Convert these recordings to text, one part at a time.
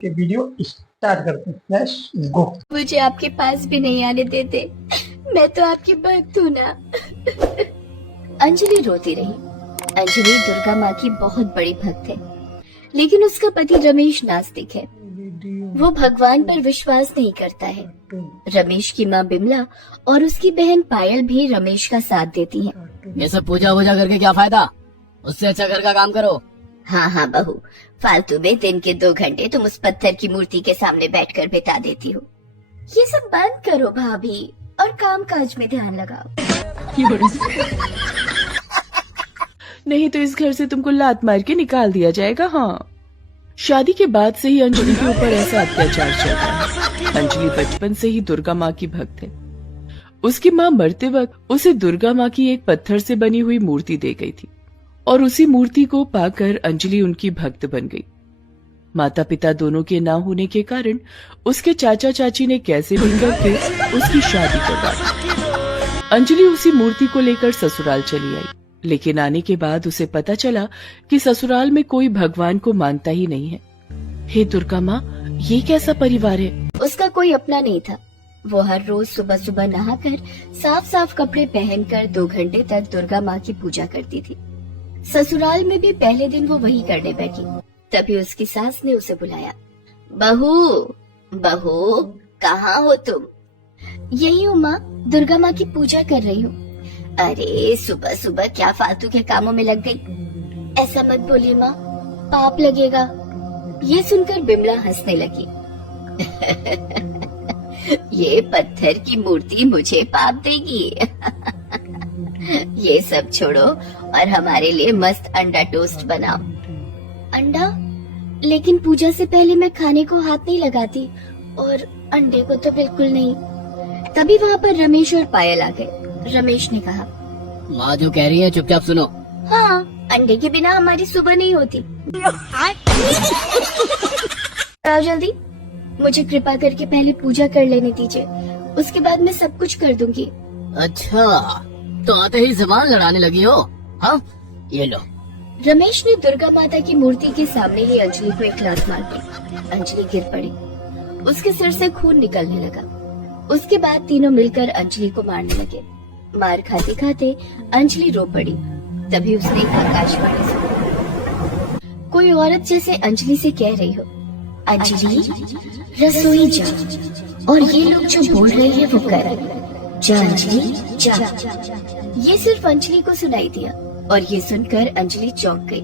कि video start करते हैं। Let's go. मुझे आपके पास भी नहीं आने देते। मैं तो आपकी भक्त हूँ ना। अंजलि रोती रही। अंजलि दुर्गा माँ की बहुत बड़ी भक्त है, लेकिन उसका पति रमेश नास्तिक है। वो भगवान पर विश्वास नहीं करता है। रमेश की माँ बिमला और उसकी बहन पायल भी रमेश का साथ देती हैं। ये सब पूजा वूजा करके क्या फायदा? उससे अच्छा घर का काम करो। हाँ हाँ बहू, फालतू में दिन के 2 घंटे तुम उस पत्थर की मूर्ति के सामने बैठकर बिता देती हो। ये सब बंद करो भाभी और काम काज में ध्यान लगाओ। नहीं तो इस घर से तुमको लात मार के निकाल दिया जाएगा। हाँ, शादी के बाद से ही अंजलि के ऊपर ऐसा अत्याचार चल रहा है। अंजलि बचपन से ही दुर्गा माँ की भक्त है। उसकी माँ मरते वक्त उसे दुर्गा माँ की एक पत्थर से बनी हुई मूर्ति दे गई थी और उसी मूर्ति को पाकर अंजलि उनकी भक्त बन गई। माता पिता दोनों के ना होने के कारण उसके चाचा चाची ने कैसे भी करके उसकी शादी करवा दी। अंजलि उसी मूर्ति को लेकर ससुराल चली आई, लेकिन आने के बाद उसे पता चला कि ससुराल में कोई भगवान को मानता ही नहीं है। हे दुर्गा माँ, ये कैसा परिवार है? उसका कोई अपना नहीं था। वो हर रोज सुबह सुबह नहाकर साफ साफ कपड़े पहनकर 2 घंटे तक दुर्गा माँ की पूजा करती थी। ससुराल में भी पहले दिन वो वही करने बैठी। तभी उसकी सास ने उसे बुलाया। बहू, बहू, कहाँ हो तुम? यही हूँ माँ, दुर्गा माँ की पूजा कर रही हूँ। अरे सुबह सुबह क्या फालतू के कामों में लग गई? ऐसा मत बोलिए माँ, पाप लगेगा। ये सुनकर बिमला हंसने लगी। ये पत्थर की मूर्ति मुझे पाप देगी। ये सब छोड़ो और हमारे लिए मस्त अंडा टोस्ट बनाओ। अंडा? लेकिन पूजा से पहले मैं खाने को हाथ नहीं लगाती और अंडे को तो बिल्कुल नहीं। तभी वहाँ पर रमेश और पायल आ गए। रमेश ने कहा, माँ जो कह रही है चुपचाप सुनो। हाँ, अंडे के बिना हमारी सुबह नहीं होती। आओ जल्दी, मुझे कृपा करके पहले पूजा कर लेने दीजिए, उसके बाद मैं सब कुछ कर दूंगी। अच्छा, तो आते ही सामान लड़ाने लगी हो? हाँ, ये लो। रमेश ने दुर्गा माता की मूर्ति के सामने ही अंजलि को एक लात मार दी। अंजलि गिर पड़ी, उसके सिर से खून निकलने लगा। उसके बाद तीनों मिलकर अंजलि को मारने लगे। मार खाते खाते अंजलि रो पड़ी। तभी उसने एक आकाशवाणी सुनी। कोई औरत जैसे अंजलि से कह रही हो, अंजलि रसोई जा और ये लोग जो बोल रहे हैं वो कर। जा अंजलि जा। ये सिर्फ अंजलि को सुनाई दिया और ये सुनकर अंजलि चौंक गई।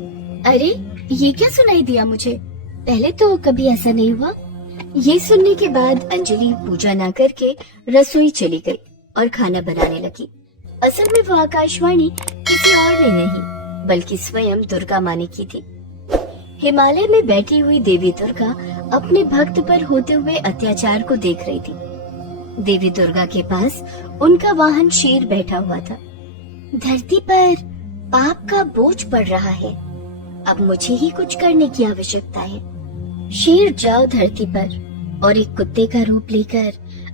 अरे ये क्या सुनाई दिया मुझे? पहले तो कभी ऐसा नहीं हुआ। ये सुनने के बाद अंजलि पूजा ना करके रसोई चली गई और खाना बनाने लगी। असल में वो आकाशवाणी किसी और ने नहीं बल्कि स्वयं दुर्गा माँ ने की थी। हिमालय में बैठी हुई देवी दुर्गा अपने भक्त पर होते हुए अत्याचार को देख रही थी। देवी दुर्गा के पास उनका वाहन शेर बैठा हुआ था। धरती पर पाप का बोझ पड़ रहा है, अब मुझे ही कुछ करने की आवश्यकता है। शेर जाओ धरती पर और एक कुत्ते का रूप लेकर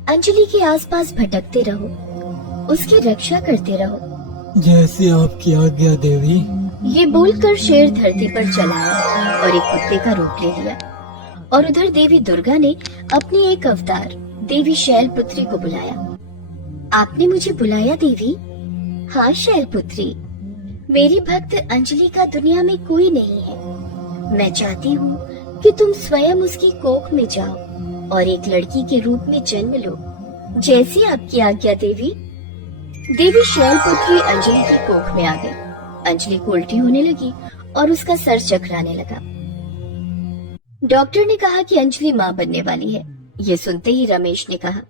अंजलि के आसपास भटकते रहो, उसकी रक्षा करते रहो। जैसे आपकी आज्ञा देवी। ये बोलकर शेर धरती पर चला आया और एक कुत्ते का रूप ले लिया। और उधर देवी दुर्गा ने अपनी एक अवतार देवी शैलपुत्री को बुलाया। आपने मुझे बुलाया देवी? हाँ शैलपुत्री, मेरी भक्त अंजलि का दुनिया में कोई नहीं है। मैं चाहती हूँ कि तुम स्वयं उसकी कोख में जाओ और एक लड़की के रूप में जन्म लो। जैसी आपकी आज्ञा देवी। देवी शैलपुत्री अंजलि की कोख में आ गई। अंजलि को उल्टी होने लगी और उसका सर चकराने लगा। डॉक्टर ने कहा कि अंजलि माँ बनने वाली है। ये सुनते ही रमेश ने कहा,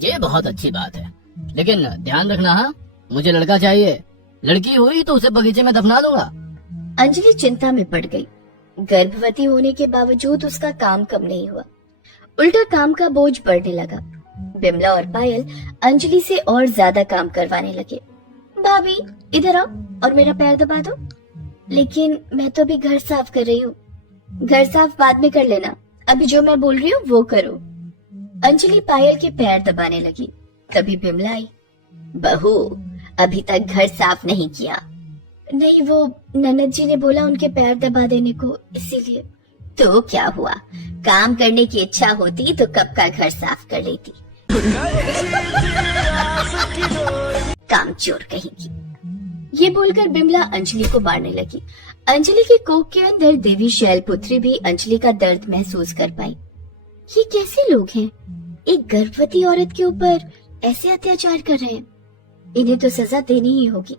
ये बहुत अच्छी बात है, लेकिन ध्यान रखना हाँ, मुझे लड़का चाहिए। लड़की हुई तो उसे बगीचे में दफना दूंगा। अंजलि चिंता में पड़ गई। गर्भवती होने के बावजूद उसका काम कम नहीं हुआ, उल्टा काम का बोझ बढ़ने लगा। बिमला और पायल अंजलि से और ज्यादा काम करवाने लगे। भाभी इधर आओ और मेरा पैर दबा दो। लेकिन मैं तो अभी घर साफ कर रही हूँ। घर साफ बाद में कर लेना, अभी जो मैं बोल रही हूँ वो करो। अंजलि पायल के पैर दबाने लगी। तभी बिमला आई। बहू, अभी तक घर साफ नहीं किया। नहीं, वो ननद जी ने बोला उनके पैर दबा देने को, इसीलिए। तो क्या हुआ, काम करने की इच्छा होती तो कब का घर साफ कर लेती। कामचोर कहेगी। ये बोलकर बिमला अंजलि को मारने लगी। अंजलि की कोख के अंदर देवी शैलपुत्री भी अंजलि का दर्द महसूस कर पाई। ये कैसे लोग हैं, एक गर्भवती औरत के ऊपर ऐसे अत्याचार कर रहे हैं, इन्हें तो सजा देनी ही होगी।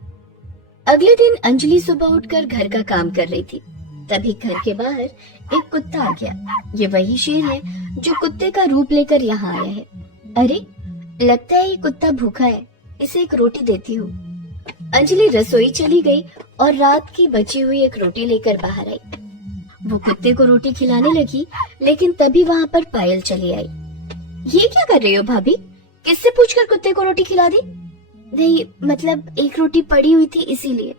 अगले दिन अंजलि सुबह उठकर घर का काम कर रही थी, तभी घर के बाहर एक कुत्ता आ गया। ये वही शेर है जो कुत्ते का रूप लेकर यहाँ आया है। अरे, लगता है ये कुत्ता भूखा है, इसे एक रोटी देती हूँ। अंजलि रसोई चली गई और रात की बची हुई एक रोटी लेकर बाहर आई। वो कुत्ते को रोटी खिलाने लगी, लेकिन तभी वहाँ पर पायल चली आई। ये क्या कर रही हो भाभी, किससे पूछकर कुत्ते को रोटी खिला दी? नहीं, मतलब एक रोटी पड़ी हुई थी इसीलिए।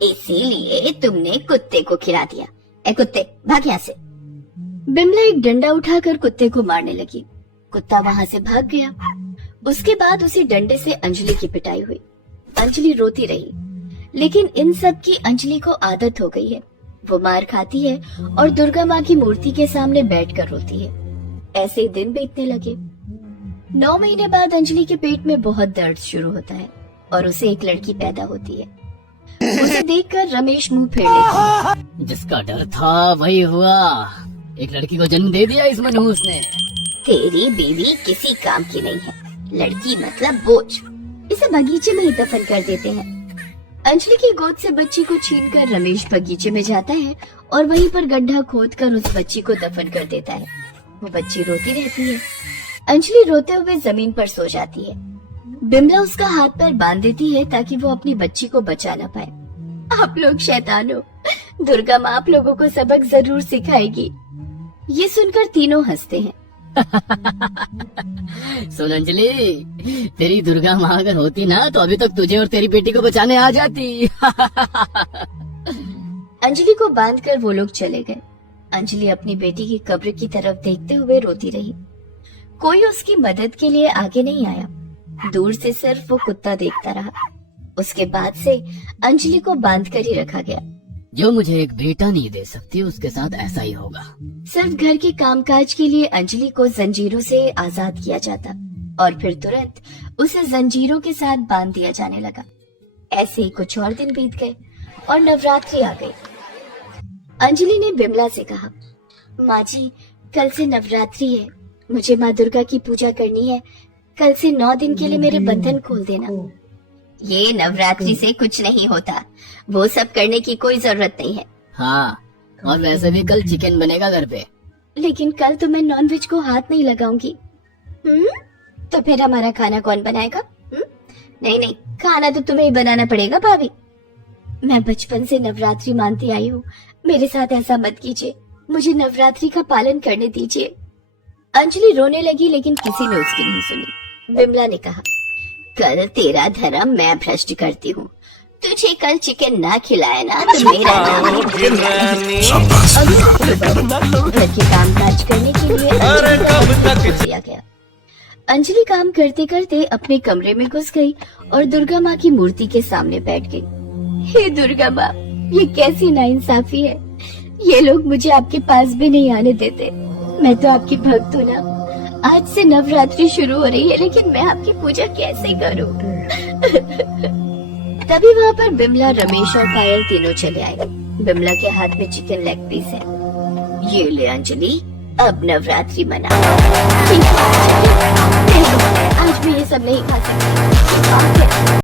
इसीलिए तुमने कुत्ते को खिला दिया? ए कुत्ते, भाग यहाँ से। बिमला एक डंडा उठाकर कुत्ते को मारने लगी। कुत्ता वहाँ से भाग गया। उसके बाद उसी डंडे से अंजलि की पिटाई हुई। अंजलि रोती रही, लेकिन इन सब की अंजलि को आदत हो गई है। वो मार खाती है और दुर्गा माँ की मूर्ति के सामने बैठकर रोती है। ऐसे ही दिन बीतने लगे। 9 महीने बाद अंजलि के पेट में बहुत दर्द शुरू होता है और उसे एक लड़की पैदा होती है। उसे देखकर रमेश मुंह फेर लेता है। जिसका डर था वही हुआ, एक लड़की को जन्म दे दिया इस मनहूस ने। तेरी बीवी किसी काम की नहीं है, लड़की मतलब बोझ, इसे बगीचे में ही दफन कर देते हैं। अंजलि की गोद से बच्ची को छीनकर रमेश बगीचे में जाता है और वहीं पर गड्ढा खोदकर उस बच्ची को दफन कर देता है। वो बच्ची रोती रहती है। अंजलि रोते हुए जमीन पर सो जाती है। बिमला उसका हाथ पैर बांध देती है ताकि वो अपनी बच्ची को बचा न पाए। आप लोग शैतान हो, दुर्गा माँ आप लोगों को सबक जरूर सिखाएगी। ये सुनकर तीनों हंसते हैं। सुन अंजलि, तेरी दुर्गा माँ अगर होती ना तो अभी तक तुझे और तेरी बेटी को बचाने आ जाती। अंजलि को बांधकर वो लोग चले गए। अंजलि अपनी बेटी की कब्र की तरफ देखते हुए रोती रही। कोई उसकी मदद के लिए आगे नहीं आया। दूर से सिर्फ वो कुत्ता देखता रहा। उसके बाद से अंजलि को बांध कर ही रखा गया। जो मुझे एक बेटा नहीं दे सकती उसके साथ ऐसा ही होगा। सिर्फ घर के कामकाज के लिए अंजलि को जंजीरों से आजाद किया जाता और फिर तुरंत उसे जंजीरों के साथ बांध दिया जाने लगा। ऐसे ही कुछ और दिन बीत गए और नवरात्रि आ गई। अंजलि ने बिमला से कहा, माँ जी, कल से नवरात्रि है, मुझे माँ दुर्गा की पूजा करनी है। कल से 9 दिन के लिए मेरे बंधन खोल देना। ये नवरात्रि से कुछ नहीं होता, वो सब करने की कोई जरूरत नहीं है। हाँ, और वैसे भी कल चिकन बनेगा घर पे। लेकिन कल तो मैं नॉनवेज को हाथ नहीं लगाऊंगी। तो फिर हमारा खाना कौन बनाएगा? नहीं नहीं, खाना तो तुम्हें ही बनाना पड़ेगा भाभी। मैं बचपन से नवरात्रि मानती आई हूँ, मेरे साथ ऐसा मत कीजिए, मुझे नवरात्रि का पालन करने दीजिए। अंजलि रोने लगी, लेकिन किसी ने उसकी नहीं सुनी। बिमला ने कहा, कल तेरा धर्म मैं भ्रष्ट करती हूँ, तुझे कल चिकन ना खिलाया ना तो मेरा नाम घर के काम काज करने के लिए दिया गया। अंजलि काम करते करते अपने कमरे में घुस गई और दुर्गा माँ की मूर्ति के सामने बैठ गई। हे दुर्गा माँ, ये कैसी नाइंसाफी है, ये लोग मुझे आपके पास भी नहीं आने देते। मैं तो आपकी भक्त हूँ ना। आज से नवरात्रि शुरू हो रही है, लेकिन मैं आपकी पूजा कैसे करूँ? तभी वहाँ पर बिमला, रमेश और पायल तीनों चले आए। बिमला के हाथ में चिकन लेग पीस है। ये ले अंजलि, अब नवरात्रि मना। आज मैं ये सब नहीं खा सकती।